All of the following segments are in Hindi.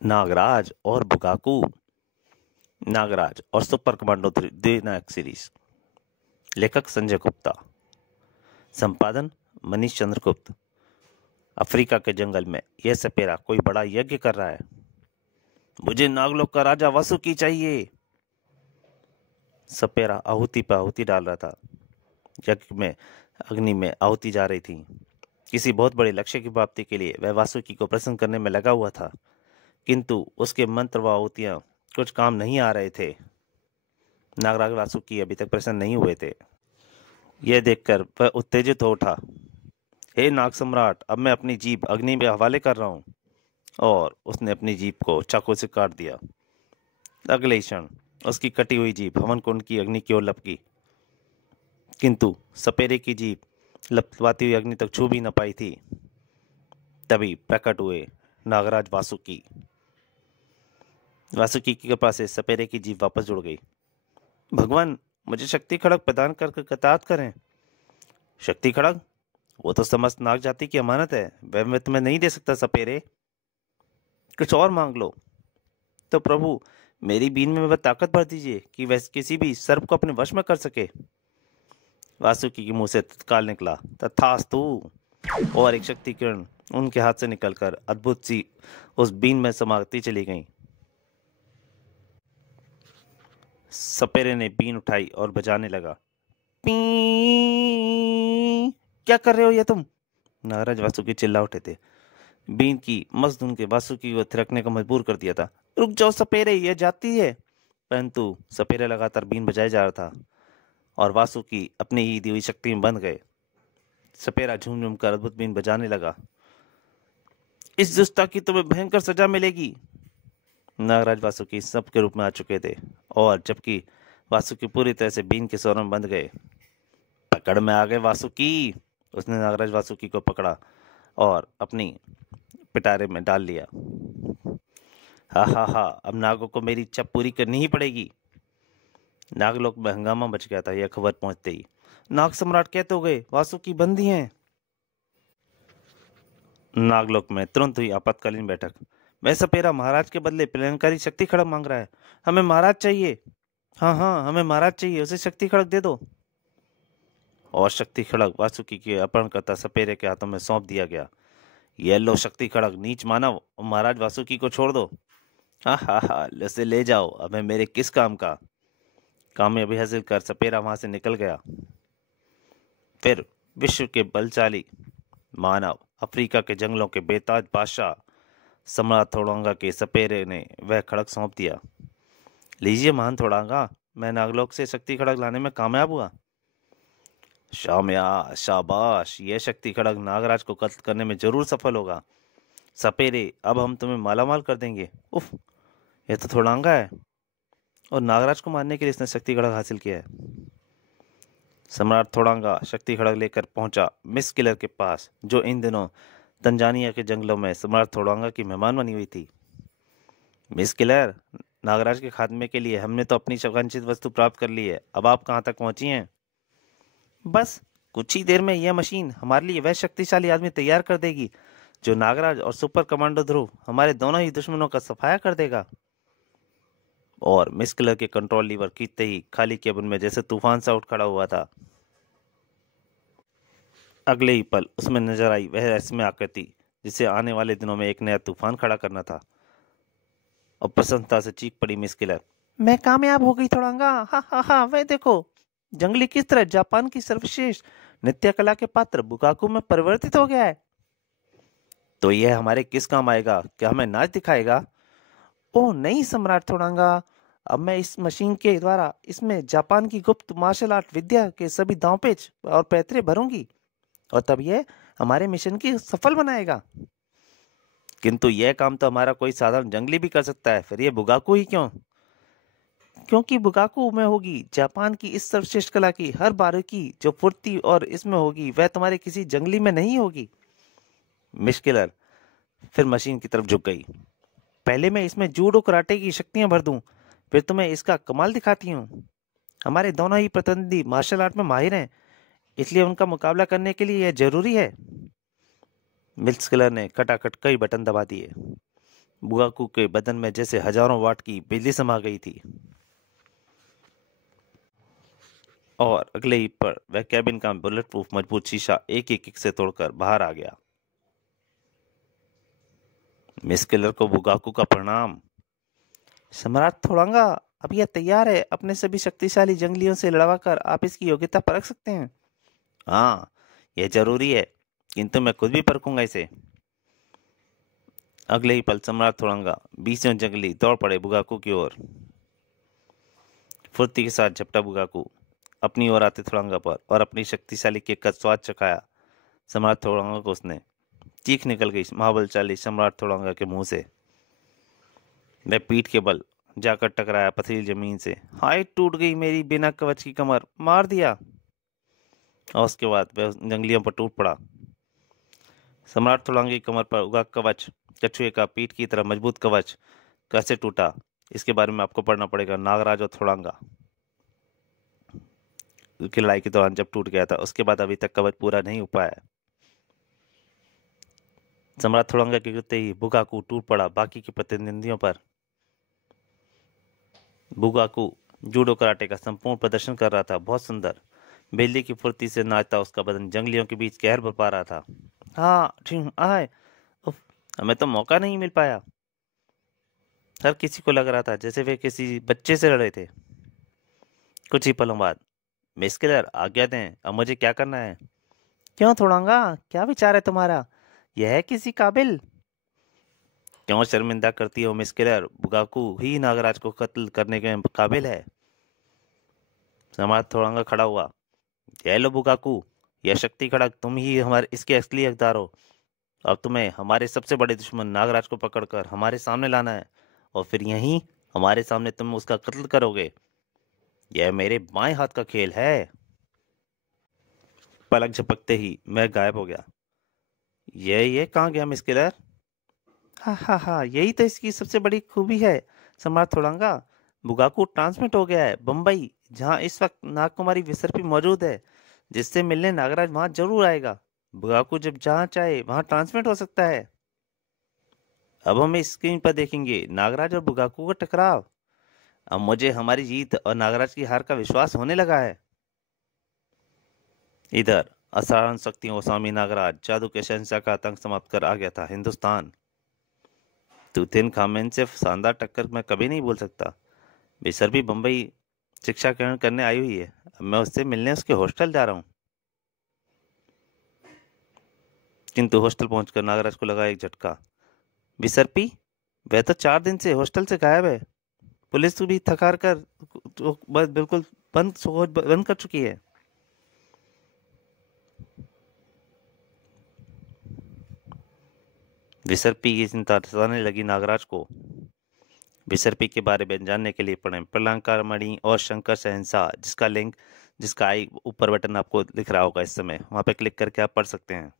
नागराज और बुगाकू, नागराज और super commando 3 the Nayak series. लेखक संजय गुप्ता, संपादन मनीष चंद्र गुप्त। अफ्रीका के जंगल में यह सपेरा कोई बड़ा यज्ञ कर रहा है। मुझे नागलोक का राजा वासुकी चाहिए। सपेरा आहुति पर आहुति डाल रहा था। यज्ञ में अग्नि में आहुति जा रही थी। किसी बहुत बड़े लक्ष्य की प्राप्ति के लिए वह वासुकी को प्रसन्न करने में लगा हुआ था, किंतु उसके मंत्र व आहुतियां कुछ काम नहीं आ रहे थे। नागराज वासुकी अभी तक प्रसन्न नहीं हुए थे। यह देखकर वह उत्तेजित हो उठा। हे नाग सम्राट, अब मैं अपनी जीभ अग्नि में हवाले कर रहा हूं। और उसने अपनी जीभ को चाकू से काट दिया। अगले ही क्षण उसकी कटी हुई जीभ हवन कुंड की अग्नि की ओर लपकी, किंतु सपेरे की जीभ लपलपाती हुई अग्नि तक छू भी न पाई थी। तभी प्रकट हुए नागराज वासुकी। वासुकी की कृपा से सपेरे की जीभ वापस जुड़ गई। भगवान, मुझे शक्ति खड़ग प्रदान कर कृतार्थ करें। शक्ति खड़ग? वो तो समस्त नाग जाति की अमानत है, वह मैं तुम्हें नहीं दे सकता सपेरे। कुछ और मांग लो। तो प्रभु, मेरी बीन में वह ताकत भर दीजिए कि वह किसी भी सर्प को अपने वश में कर सके। वासुकी के मुंह से तत्काल निकला, तथास्तु। और एक शक्ति किरण उनके हाथ से निकलकर अद्भुत सी उस बीन में समाती चली गई। सपेरे ने बीन उठाई और बजाने लगा। पी, क्या कर रहे हो ये तुम? नागराज वासुकी चिल्ला उठे थे। बीन की मस्त धुन के वासुकी को थिरकने को मजबूर कर दिया था। रुक जाओ सपेरे, यह जाती है। परंतु सपेरे लगातार बीन बजाए जा रहा था और वासुकी अपनी ही दी हुई शक्ति में बंध गए। सपेरा झूम झूम कर अद्भुत बीन बजाने लगा। इस दुष्टा की तुम्हें भयंकर सजा मिलेगी। नागराज वासुकी सब के रूप में आ चुके थे और जबकि वासुकी पूरी तरह से बीन के स्वरों में बंध गए। पकड़ में आ गए वासुकी। उसने नागराज वासुकी को पकड़ा और अपनी पिटारे में डाल लिया। हा हा हा, अब नागों को मेरी इच्छा पूरी करनी ही पड़ेगी। नागलोक में हंगामा मच गया था। यह खबर पहुंचते ही नाग सम्राट कहते हो गए, वासुकी बंदी हैं। नागलोक में तुरंत हुई आपातकालीन बैठक। वह सपेरा महाराज के बदले प्रलयंकारी शक्ति खड़ग मांग रहा है। हमें महाराज चाहिए। हाँ हाँ, हमें महाराज चाहिए, उसे शक्ति खड़ग दे दो। और शक्ति खड़ग वासुकी के अपहरणकर्ता सपेरे के हाथों में सौंप दिया गया। यह लो शक्ति खड़ग, नीच मानव, महाराज वासुकी को छोड़ दो। हा हा हा, उसे ले जाओ, अब है मेरे किस काम का। कामयाबी हासिल कर सपेरा वहां से निकल गया। फिर विश्व के बलशाली मानव, अफ्रीका के जंगलों के बेताज बादशाह सम्राट थोड़ांगा के सपेरे ने वह खड़ग सौंप दिया। लीजिए महान थोड़ांगा, मैं नागलोक से शक्ति खड़ग लाने में कामयाब हुआ। शाम्या, शाबाश, यह शक्ति खड़ग नागराज को कत्ल करने में जरूर सफल होगा। सपेरे, अब हम तुम्हें मालामाल कर देंगे। उफ, यह तो थोड़ांगा है और नागराज को मारने के लिए इसने शक्ति खड़ग हासिल किया है। सम्राट थोड़ांगा शक्ति खड़ग लेकर पहुंचा मिस किलर के पास, जो इन दिनों तंजानिया के जंगलों में सम्राट थोड़ांगा की मेहमान बनी हुई थी। मिस किलर, नागराज के खात्मे के लिए हमने तो अपनी वांछित वस्तु प्राप्त कर ली है। अब आप कहाँ तक पहुंची हैं? बस कुछ ही देर में यह मशीन हमारे लिए वह शक्तिशाली आदमी तैयार कर देगी जो नागराज और सुपर कमांडो ध्रुव हमारे दोनों ही दुश्मनों का सफाया कर देगा। और मिस किलर के कंट्रोल लीवर खींचते ही खाली केबिन में जैसे तूफान सा उठ खड़ा हुआ था। अगले ही पल उसमें नजर आई वह रहस्यमय आकृति जिसे आने वाले दिनों में एक नया तूफान खड़ा करना था। और प्रसन्नता से चीख पड़ी मिस किलर, मैं कामयाब हो गई थोड़ांगा। हा हा हा, वह देखो, जंगली किस तरह जापान की सर्वश्रेष्ठ नृत्य कला के पात्र बुकाकू में परिवर्तित हो गया है। तो यह हमारे किस काम आएगा? क्या हमें नाच दिखाएगा? ओह नहीं सम्राट थोड़ांगा, अब मैं इस मशीन के द्वारा इसमें जापान की गुप्त मार्शल आर्ट विद्या के सभी दांवपेच और पैतरे भरूंगी और तब यह हमारे मिशन की सफल बनाएगा। किंतु यह काम तो हमारा कोई साधारण जंगली भी कर सकता है, फिर यह बुगाकू ही क्यों? क्योंकि बुगाकू में होगी जापान की इस सर्वश्रेष्ठ कला की हर बारीकी जो फुर्ती और इसमें होगी वह तुम्हारे किसी जंगली में नहीं होगी। मिश्किलर फिर मशीन की तरफ झुक गई। पहले मैं इसमें जूडो कराटे की शक्तियां भर दूं, फिर तुम्हें इसका कमाल दिखाती हूँ। हमारे दोनों ही प्रतिद्वंदी मार्शल आर्ट में माहिर हैं, इसलिए उनका मुकाबला करने के लिए यह जरूरी है। मिश्किलर ने खटाखट कई बटन दबा दिए। बुगाकू के बदन में जैसे हजारों वाट की बिजली समा गई थी और अगले ही पर वह कैबिन का बुलेट प्रूफ मजबूत शीशा एक ही किक से तोड़कर बाहर आ गया। मिस किलर को बुगाकू का प्रणाम। सम्राट थोड़ांगा, अब यह तैयार है। अपने सभी शक्तिशाली जंगलियों से लड़वा कर आप इसकी योग्यता परख सकते हैं। हाँ, यह जरूरी है, किंतु मैं खुद भी परखूंगा इसे। अगले ही पल सम्राट थोड़ांगा 20 जंगली दौड़ पड़े बुगाकू की ओर। फुर्ती के साथ झपटा बुगाकू अपनी ओर आते थोड़ांगा पर और अपनी शक्तिशाली किक का स्वाद चखाया। सम्राट थोड़ांगा को उसने चीख निकल गई महाबलशाली सम्राट थोड़ांगा के मुंह से। वह पीठ के बल जाकर टकराया पथरीली जमीन से। हाय, टूट गई मेरी बिना कवच की कमर, मार दिया। और उसके बाद वह जंगलियों पर टूट पड़ा। सम्राट थोड़ांगा की कमर पर उगा कवच कछुए का पीठ की तरह मजबूत कवच कैसे टूटा, इसके बारे में आपको पढ़ना पड़ेगा। नागराज और थोड़ांगा की लड़ाई के दौरान जब टूट गया था, उसके बाद अभी तक कवच पूरा नहीं हो पाया। सम्राट थोड़ांगा के गिरते ही बुगाकू टूट पड़ा बाकी के प्रतिद्वंदियों पर। बुगाकू जूडो कराटे का संपूर्ण प्रदर्शन कर रहा था, बहुत सुंदर। बिजली की फुर्ती से नाचता उसका बदन जंगलियों के बीच कहर बरपा रहा था। हाँ, आए, उफ, हमें तो मौका नहीं मिल पाया। हर किसी को लग रहा था जैसे वे किसी बच्चे से लड़े थे। कुछ ही पलों बाद, मिस किलर आज्ञा दें, अब मुझे क्या करना है। क्यों थोड़ांगा, क्या विचार है तुम्हारा? यह है किसी काबिल? क्यों शर्मिंदा करती हो मिस किलर? बुगाकू ही नागराज को कत्ल करने के काबिल है। समाज थोड़ांगा खड़ा हुआ। यह लो बुगाकू, यह शक्ति खड़क, तुम ही हमारे इसके असली हकदार हो। अब तुम्हें हमारे सबसे बड़े दुश्मन नागराज को पकड़कर हमारे सामने लाना है और फिर यहीं हमारे सामने तुम उसका कत्ल करोगे। यह मेरे बाएं हाथ का खेल है। पलक झपकते ही मैं गायब हो गया। ये कहाँ गया मिस किलर? हा हा हा, यही तो इसकी सबसे बड़ी खूबी है सम्राट थोड़ांगा। बुगाकू ट्रांसमिट हो गया है बम्बई, जहाँ इस वक्त नागकुमारी विसर्पी मौजूद है। जिससे मिलने नागराज वहां जरूर आएगा। बुगाकू जब जहाँ चाहे वहां ट्रांसमिट हो सकता है। अब हम इस स्क्रीन पर देखेंगे नागराज और बुगाकू का टकराव। अब मुझे हमारी जीत और नागराज की हार का विश्वास होने लगा है। इधर असाधारण शक्तियों को स्वामी नागराज जादू के शहंशाह का आतंक समाप्त कर आ गया था हिंदुस्तान। तूतिन खामेन से शानदार टक्कर मैं कभी नहीं भूल सकता। बेसर भी बम्बई शिक्षा ग्रहण करने आई हुई है। अब मैं उससे मिलने उसके हॉस्टल जा रहा हूँ। किंतु हॉस्टल पहुंचकर नागराज को लगा एक झटका। बिसरपी, वह तो 4 दिन से हॉस्टल से गायब है। पुलिस भी थकार कर तो बस बिल्कुल बंद कर चुकी है। विसर्पी की चिंता सताने लगी नागराज को। विसर्पी के बारे में जानने के लिए पढ़ें प्रलंकार मणि और शंकर शहंशाह, जिसका लिंक जिसका आई ऊपर बटन आपको दिख रहा होगा इस समय, वहां पे क्लिक करके आप पढ़ सकते हैं।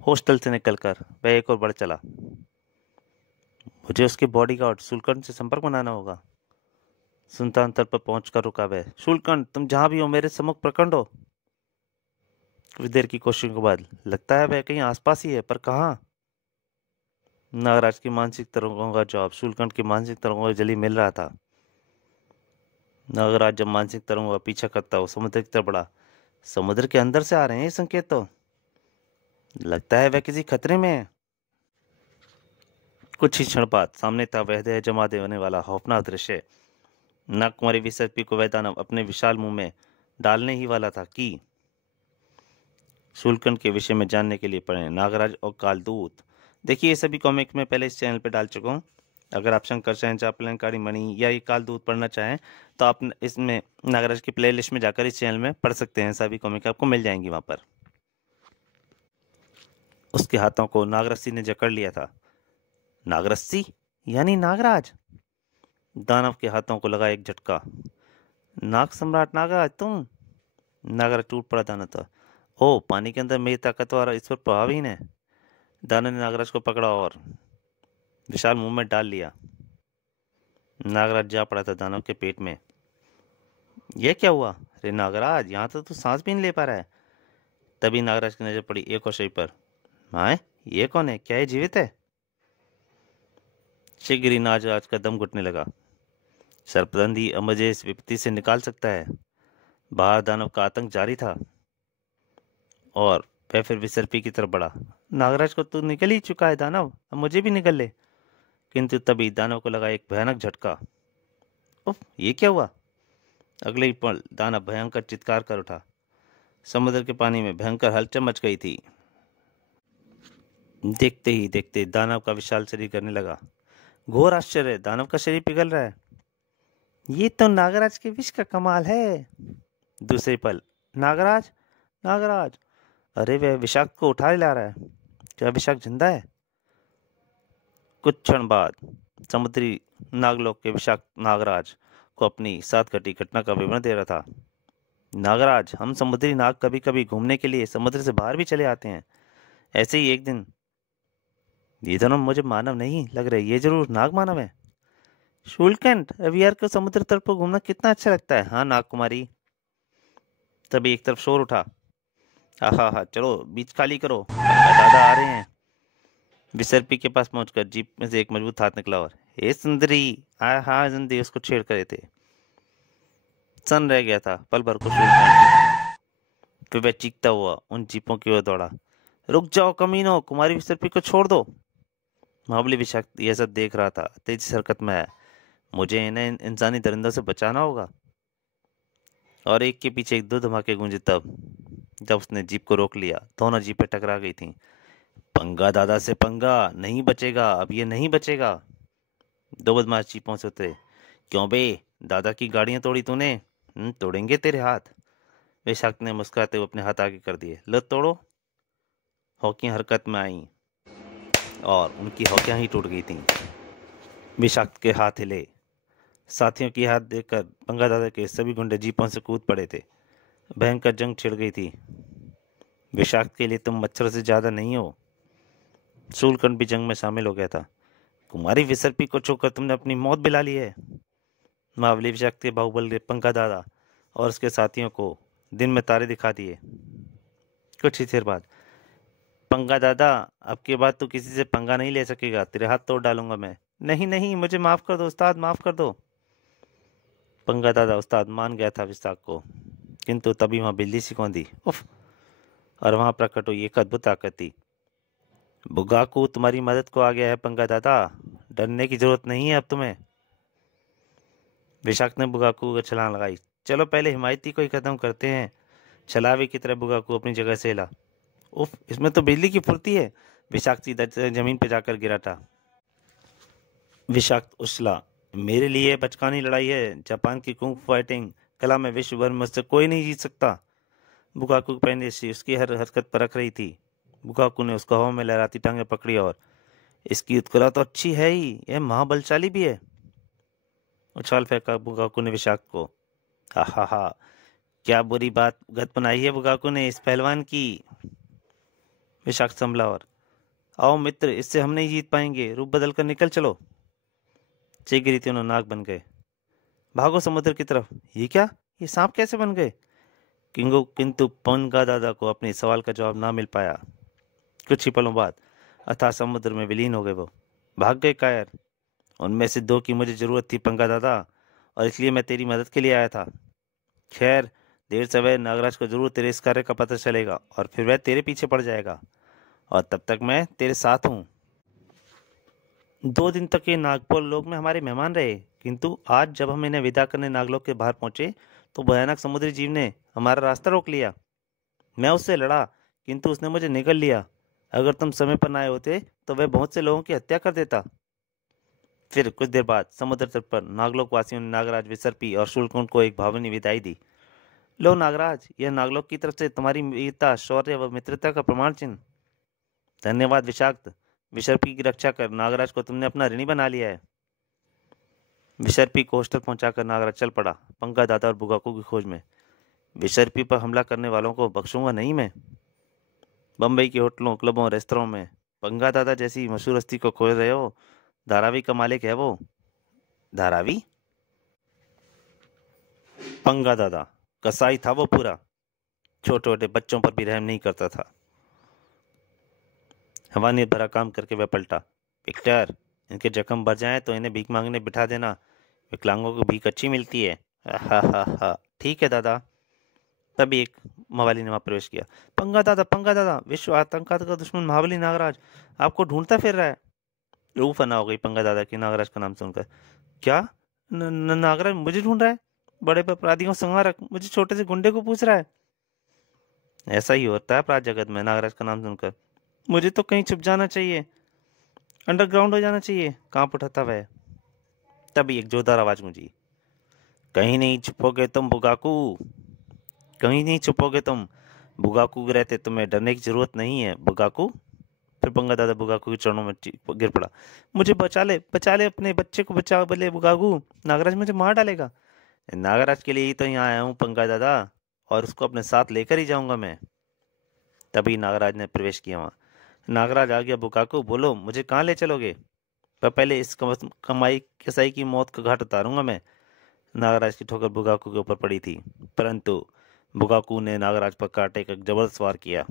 हॉस्टल से निकलकर वह एक और बढ़ चला। मुझे उसके बॉडीगार्ड शुल्कन से संपर्क बनाना होगा। सुनता अंतर पर पहुंचकर रुका वह। शुल्कन, तुम जहां भी हो मेरे सम्मुख प्रकंड हो। कुछ देर की कोशिशों के बाद लगता है वह कहीं आसपास ही है, पर कहाँ? नागराज की मानसिक तरंगों का जवाब शुल्कन की मानसिक तरंगों को जल्दी मिल रहा था। नागराज जब मानसिक तरंगों का पीछा करता वो समुद्र की तरफ बढ़ा। समुद्र के अंदर से आ रहे हैं ये संकेत तो। लगता है वह किसी खतरे में है। कुछ ही क्षण बाद सामने था वह हृदय जमा देने वाला खौफनाक दृश्य। नागकुमारी विसर्पी को वह दानव अपने विशाल मुंह में डालने ही वाला था कि शुल्कन के विषय में जानने के लिए पढ़ें नागराज और कालदूत। देखिए, ये सभी कॉमिक मैं पहले इस चैनल पे डाल चुका हूँ। अगर आप शंकर शहंशाह प्रलंकारी मणि या ये कालदूत पढ़ना चाहें तो आप इसमें नागराज की प्लेलिस्ट में जाकर इस चैनल में पढ़ सकते हैं। सभी कॉमिक आपको मिल जाएंगी वहां पर। उसके हाथों को नागरस्सी ने जकड़ लिया था। नागरस्सी यानी नागराज। दानव के हाथों को लगा एक झटका। नाग सम्राट नागराज तुम? नागराज टूट पड़ा दानव था। ओ, पानी के अंदर मेरी ताकतवर इस पर प्रभावहीन है। दानव ने नागराज को पकड़ा और विशाल मुंह में डाल लिया। नागराज जा पड़ा था दानव के पेट में। यह क्या हुआ? अरे नागराज, यहाँ तो तू सांस भी नहीं ले पा रहा है। तभी नागराज की नजर पड़ी एक और शरीर पर। हाँ, ये कौन है? क्या ये जीवित है? शीघ्र ही नागराज का दम घुटने लगा। सर्पदंती अब मुझे इस विपत्ति से निकाल सकता है। बाहर दानव का आतंक जारी था और वह फिर विसर्पी की तरफ बढ़ा। नागराज को तू निकल ही चुका है दानव, अब मुझे भी निकल ले। किंतु तभी दानव को लगा एक भयानक झटका। उफ, ये क्या हुआ? अगले ही पल दानव भयंकर चित्कार कर उठा। समुद्र के पानी में भयंकर हलचल मच गई थी। देखते ही देखते दानव का विशाल शरीर करने लगा। घोर आश्चर्य, दानव का शरीर पिघल रहा है। ये तो नागराज के विष का कमाल है। दूसरे पल, नागराज, नागराज! अरे वह विषाक्त को उठा ला रहा है। क्या विषाक्त जिंदा है? कुछ क्षण बाद समुद्री नागलोक के विषाक्त नागराज को अपनी साथ घटी घटना का विवरण दे रहा था। नागराज, हम समुद्री नाग कभी कभी घूमने के लिए समुद्र से बाहर भी चले आते हैं। ऐसे ही एक दिन। ये दोनों मुझे मानव नहीं लग रहे, ये जरूर नाग मानव है। शूलकंठ, रविवार को समुद्र तट पर घूमना कितना अच्छा लगता है। हाँ नाग कुमारी। तभी एक तरफ शोर उठा। हा, चलो बीच खाली करो, दादा आ रहे हैं। विसर्पी के पास पहुंचकर जीप में से एक मजबूत हाथ निकला और हे सुंदरी, हाँ जिंदगी उसको छेड़ करे थे। सन रह गया था पल भर को शूलकंठ। फिर वह चीखता हुआ उन जीपों की ओर दौड़ा। रुक जाओ कमीनों, कुमारी विसर्पी को छोड़ दो। महाबली विषाक्त यह सब देख रहा था, तेजी से हरकत में आया। मुझे इन्हें इंसानी दरिंदों से बचाना होगा। और एक के पीछे एक दो धमाके गूंजे तब जब उसने जीप को रोक लिया। दोनों जीपें टकरा गई थीं। पंगा दादा से पंगा, नहीं बचेगा, अब ये नहीं बचेगा। दो बदमाश जीपों से उतरे। क्यों बे, दादा की गाड़ियां तोड़ी तूने? तोड़ेंगे तेरे हाथ। विषाक्त ने मुस्कुराते हुए अपने हाथ आगे कर दिए। लो तोड़ो। हॉकियां हरकत में आईं और उनकी हॉकियां ही टूट गई थीं। विषाक्त के हाथ हिले। साथियों की हाथ देखकर पंगा दादा के सभी गुंडे जीपों से कूद पड़े थे। भयंकर जंग छिड़ गई थी। विषाक्त के लिए तुम मच्छर से ज्यादा नहीं हो। शूलकंठ भी जंग में शामिल हो गया था। कुमारी विसर्पी को छोड़कर तुमने अपनी मौत बिला ली है। महाबली विषाक्त के बाहुबल ने पंगा दादा और उसके साथियों को दिन में तारे दिखा दिए। कुछ ही देर बाद, पंगा दादा, अब के बाद तू किसी से पंगा नहीं ले सकेगा, तेरे हाथ तोड़ डालूंगा मैं। नहीं नहीं, मुझे माफ कर दो उस्ताद, माफ कर दो। पंगा दादा उस्ताद मान गया था विषाक्त को, किंतु तभी वहां बिल्ली सी कौंधी। उफ! और वहां प्रकट हुई एक अद्भुत आकृति। बुगाकू तुम्हारी मदद को आ गया है पंगा दादा, डरने की जरूरत नहीं है अब तुम्हें। विषाक्त ने बुगाकू को छलांग लगाई। चलो पहले हिमायती को ही खत्म करते हैं। छलावे की तरह बुगाकू अपनी जगह से हिला। उफ, इसमें तो बिजली की फुर्ती है। विषाक्त सीधा जमीन पर जाकर गिरा था। विषाक्त उछला। मेरे लिए बचकानी लड़ाई है, जापान की कुंग फू फाइटिंग कला में विश्व भर में मुझसे कोई नहीं जीत सकता। बुगाकू पहले से उसकी हर हरकत परख रही थी। बुगाकू ने उसको हवा में लहराती टांगे पकड़ी और इसकी उत्कला तो अच्छी है ही, यह महाबलशाली भी है। उछाल फेंका बुगाकू ने विषाक्त को। हा, क्या बुरी बात गत बनाई है बुगाकू ने इस पहलवान की। विषाक्त संभला और आओ मित्र, इससे हम नहीं जीत पाएंगे, रूप बदल कर निकल चलो। शीघ्र ही तीनों नाग बन गए। भागो समुद्र की तरफ। ये क्या, ये सांप कैसे बन गए? किंतु पंगा दादा को अपने सवाल का जवाब ना मिल पाया। कुछ ही पलों बाद अथाह समुद्र में विलीन हो गए। वो भाग गए कायर। उनमें से दो की मुझे जरूरत थी पंगा दादा, और इसलिए मैं तेरी मदद के लिए आया था। खैर, देर सवेर नागराज को जरूर तेरे इस कार्य का पता चलेगा और फिर वह तेरे पीछे पड़ जाएगा, और तब तक मैं तेरे साथ हूँ। 2 दिन तक ये नागपुर लोक में हमारे मेहमान रहे, किंतु आज जब हम इन्हें विदा करने नागलोक के बाहर पहुंचे तो भयानक समुद्री जीव ने हमारा रास्ता रोक लिया। मैं उससे लड़ा, किंतु उसने मुझे निगल लिया। अगर तुम समय पर न आए होते तो वह बहुत से लोगों की हत्या कर देता। फिर कुछ देर बाद समुद्र तट पर नागलोक वासियों ने नागराज, विसर्पी और शूलकंठ को एक भावनीय विदाई दी। लो नागराज, यह नागलोक की तरफ से तुम्हारी वीरता, शौर्य व मित्रता का प्रमाण चिन्ह। धन्यवाद विषाक्त। विसर्पी की रक्षा कर नागराज को तुमने अपना ऋणी बना लिया है। विसर्पी को हॉस्टल पहुंचाकर नागराज चल पड़ा पंगा दादा और बुगाकू की खोज में। विसर्पी पर हमला करने वालों को बख्शूंगा नहीं मैं। बम्बई के होटलों, क्लबों, रेस्तरां में पंगा दादा जैसी मशहूर हस्ती को खोज रहे हो। धारावी का मालिक है वो। धारावी? पंगा दादा कसाई था वो पूरा। छोटे छोटे बच्चों पर भी रहम नहीं करता था। हवानियत भरा काम करके वह पलटा। विक्टर, इनके जख्म भर जाएं तो इन्हें भीख मांगने बिठा देना, विकलांगों को भीख अच्छी मिलती है। हा हा हा, ठीक है दादा। तभी एक मवाली ने वहां प्रवेश किया। पंगा दादा, विश्व आतंकवाद का दुश्मन महाबली नागराज आपको ढूंढता फिर रहा है। रूह फना हो गई पंगा दादा की नागराज का नाम सुनकर। क्या? नागराज मुझे ढूंढ रहा है? बड़े अपराधियों को संहारक मुझे छोटे से गुंडे को पूछ रहा है? ऐसा ही होता है अपराध जगत में नागराज का नाम सुनकर। मुझे तो कहीं छुप जाना चाहिए, अंडरग्राउंड हो जाना चाहिए, कांप उठा था वह। तभी एक जोरदार आवाज गूंजी। कहीं नहीं छुपोगे तुम बुगाकू, कहीं नहीं छुपोगे तुम। बुगाकू के रहते तुम्हें डरने की जरूरत नहीं है बुगाकू। फिर पंगा दादा बुगाकू के चरणों में गिर पड़ा। मुझे बचा ले, अपने बच्चे को बचा बोले बुगाकू, नागराज मुझे मार डालेगा। नागराज के लिए ही तो यहाँ आया हूँ पंगा दादा, और उसको अपने साथ लेकर ही जाऊंगा मैं। तभी नागराज ने प्रवेश किया वहां। नागराज आ गया। बुकाकू बोलो मुझे कहाँ ले चलोगे? पर पहले इस कमाई कसाई की मौत का घाट उतारूंगा मैं। नागराज की ठोकर बुगाकू के ऊपर पड़ी थी, परंतु बुगाकू ने नागराज पर कांटे का जबरदस्त वार किया।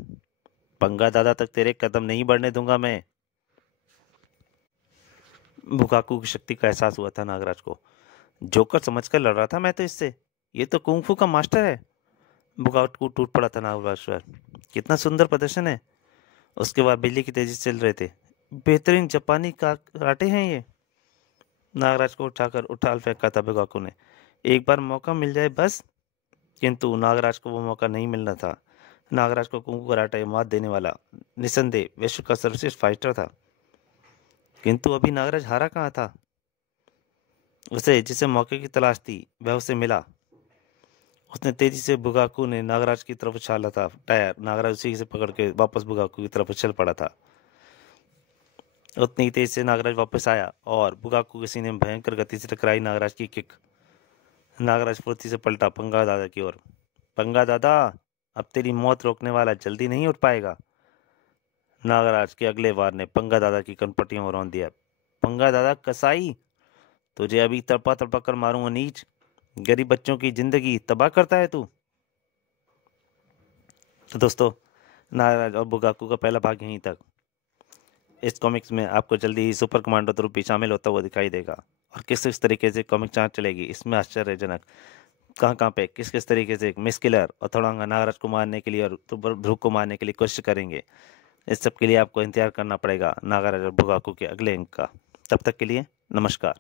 पंगा दादा तक तेरे कदम नहीं बढ़ने दूंगा मैं। बुगाकू की शक्ति का एहसास हुआ था नागराज को। जोकर समझकर लड़ रहा था मैं तो इससे, ये तो कुंफू का मास्टर है। बुगाकू टूट पड़ा था नागराज पर। कितना सुंदर प्रदर्शन है। उसके बाद बिजली की तेजी से चल रहे थे। बेहतरीन जापानी कराटे हैं ये। नागराज को उठाकर उठाल फेंका था बुगाकू ने। एक बार मौका मिल जाए बस। किंतु नागराज को वो मौका नहीं मिलना था। नागराज को कुंफू कराटे मात देने वाला निसंदेह विश्व का सर्वश्रेष्ठ फाइटर था। किंतु अभी नागराज हारा कहाँ था? उसे जिसे मौके की तलाश थी वह उसे मिला। उसने तेजी से बुगाकू ने नागराज की तरफ उछाला था टायर। नागराज उसी से पकड़ के वापस बुगाकू की तरफ उछल पड़ा था। उतनी तेज से नागराज वापस आया और बुगाकू के सीने में भयंकर गति से टकराई नागराज की किक। नागराज फुर्ती से पलटा पंगा दादा की ओर। पंगा दादा, अब तेरी मौत रोकने वाला जल्दी नहीं उठ पाएगा। नागराज के अगले वार ने पंगा दादा की कनपट्टियों में रौंद दिया। पंगा दादा कसाई, तुझे अभी तड़पा तड़पा कर मारूंगा नीच। गरीब बच्चों की जिंदगी तबाह करता है तू। तो दोस्तों, नागराज और बुगाकू का पहला भाग यहीं तक। इस कॉमिक्स में आपको जल्दी ही सुपर कमांडो रूप भी शामिल होता हुआ दिखाई देगा। और किस किस तरीके से कॉमिक चार्ट चलेगी इसमें आश्चर्यजनक, कहाँ कहाँ पे किस किस तरीके से मिस किलर और थोड़ा नागराज को मारने के लिए और ध्रुव को मारने के लिए कोशिश करेंगे। इस सब के लिए आपको इंतजार करना पड़ेगा नागराज और बुगाकू के अगले अंक का। तब तक के लिए नमस्कार।